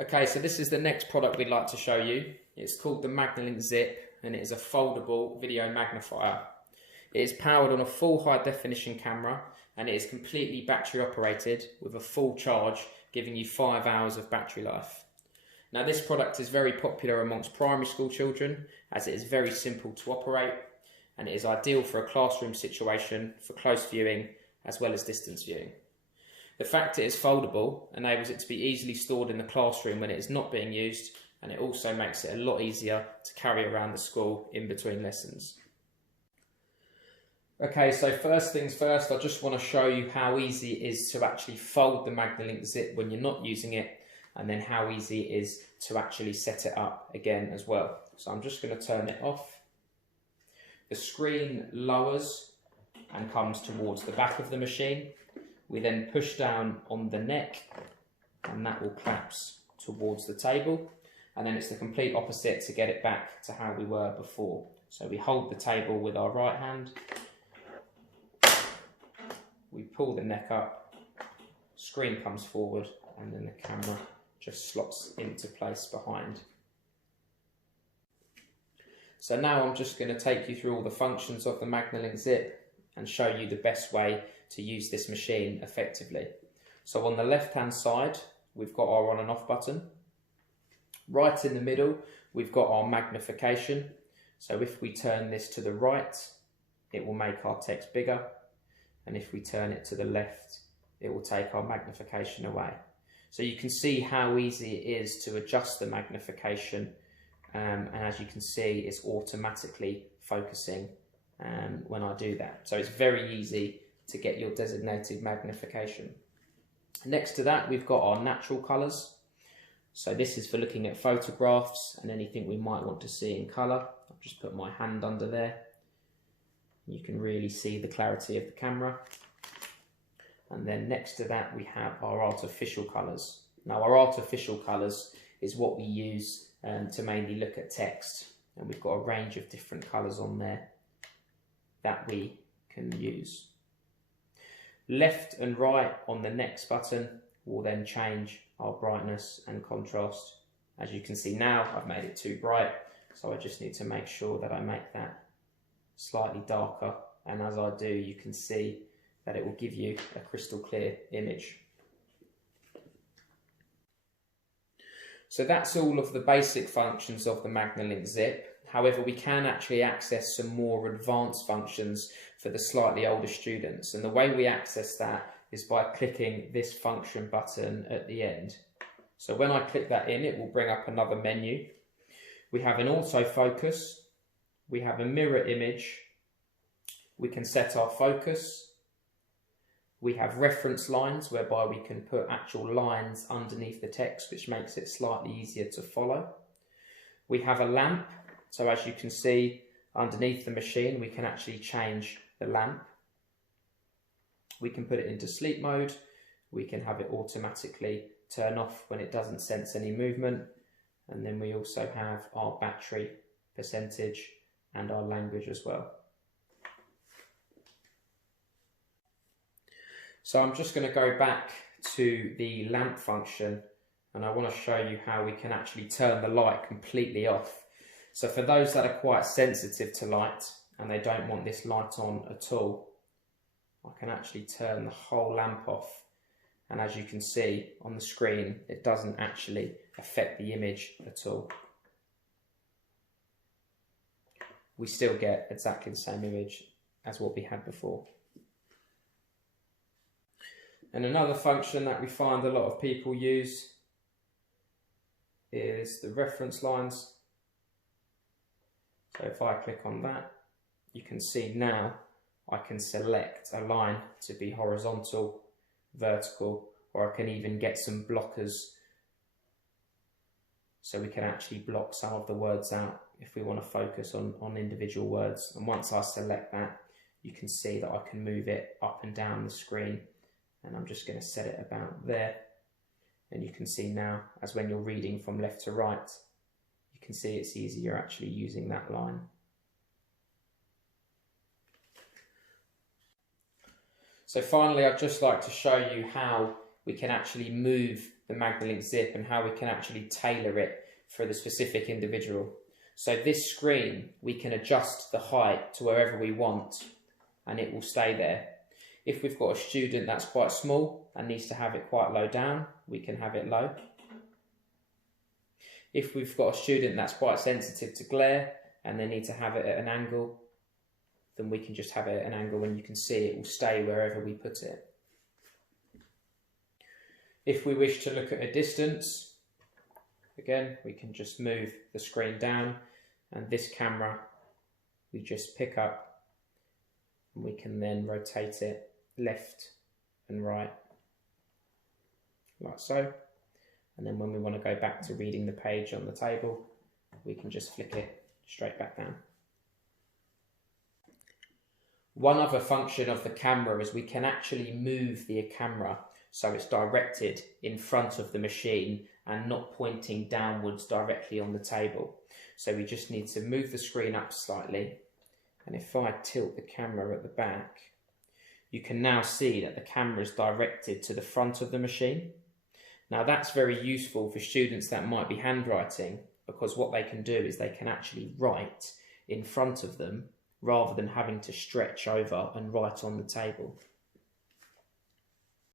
Okay, so this is the next product we'd like to show you. It's called the Magnilink Zip, and it is a foldable video magnifier. It is powered on a full high definition camera, and it is completely battery operated with a full charge, giving you 5 hours of battery life. Now, this product is very popular amongst primary school children as it is very simple to operate, and it is ideal for a classroom situation for close viewing as well as distance viewing. The fact it is foldable enables it to be easily stored in the classroom when it is not being used, and it also makes it a lot easier to carry around the school in between lessons. Okay, so first things first, I just want to show you how easy it is to actually fold the Magnilink Zip when you're not using it, and then how easy it is to actually set it up again as well. So I'm just going to turn it off. The screen lowers and comes towards the back of the machine. We then push down on the neck and that will collapse towards the table, and then it's the complete opposite to get it back to how we were before. So we hold the table with our right hand, we pull the neck up, screen comes forward, and then the camera just slots into place behind. So now I'm just going to take you through all the functions of the Magnilink Zip and show you the best way to use this machine effectively. So on the left hand side we've got our on and off button. Right in the middle we've got our magnification. So if we turn this to the right it will make our text bigger, and if we turn it to the left it will take our magnification away. So you can see how easy it is to adjust the magnification, and as you can see it's automatically focusing when I do that. So it's very easy to get your designated magnification. Next to that we've got our natural colours. So this is for looking at photographs and anything we might want to see in colour. I've just put my hand under there. You can really see the clarity of the camera. And then next to that we have our artificial colours. Now our artificial colours is what we use to mainly look at text, and we've got a range of different colours on there that we can use. Left and right on the next button will then change our brightness and contrast. As you can see now I've made it too bright, so I just need to make sure that I make that slightly darker, and as I do you can see that it will give you a crystal clear image. So that's all of the basic functions of the Magnilink Zip. However, we can actually access some more advanced functions for the slightly older students, and the way we access that is by clicking this function button at the end. So when I click that in, it will bring up another menu. We have an autofocus, we have a mirror image, we can set our focus, we have reference lines whereby we can put actual lines underneath the text, which makes it slightly easier to follow. We have a lamp. So as you can see underneath the machine we can actually change the lamp. We can put it into sleep mode. We can have it automatically turn off when it doesn't sense any movement. And then we also have our battery percentage and our language as well. So I'm just going to go back to the lamp function, and I want to show you how we can actually turn the light completely off. So for those that are quite sensitive to light and they don't want this light on at all, I can actually turn the whole lamp off, and as you can see on the screen it doesn't actually affect the image at all. We still get exactly the same image as what we had before. And another function that we find a lot of people use is the reference lines. So if I click on that, you can see now I can select a line to be horizontal, vertical, or I can even get some blockers so we can actually block some of the words out if we want to focus on individual words. And once I select that, you can see that I can move it up and down the screen, and I'm just going to set it about there. And you can see now, as when you're reading from left to right, you can see it's easier actually using that line. So finally, I'd just like to show you how we can actually move the Magnilink zip and how we can actually tailor it for the specific individual. So this screen, we can adjust the height to wherever we want and it will stay there. If we've got a student that's quite small and needs to have it quite low down, we can have it low. If we've got a student that's quite sensitive to glare and they need to have it at an angle, then we can just have it at an angle and you can see it will stay wherever we put it. If we wish to look at a distance, again, we can just move the screen down and this camera we just pick up and we can then rotate it left and right, like so. And then when we want to go back to reading the page on the table, we can just flick it straight back down. One other function of the camera is we can actually move the camera so it's directed in front of the machine and not pointing downwards directly on the table. So we just need to move the screen up slightly, and if I tilt the camera at the back, you can now see that the camera is directed to the front of the machine. Now that's very useful for students that might be handwriting, because what they can do is they can actually write in front of them rather than having to stretch over and write on the table.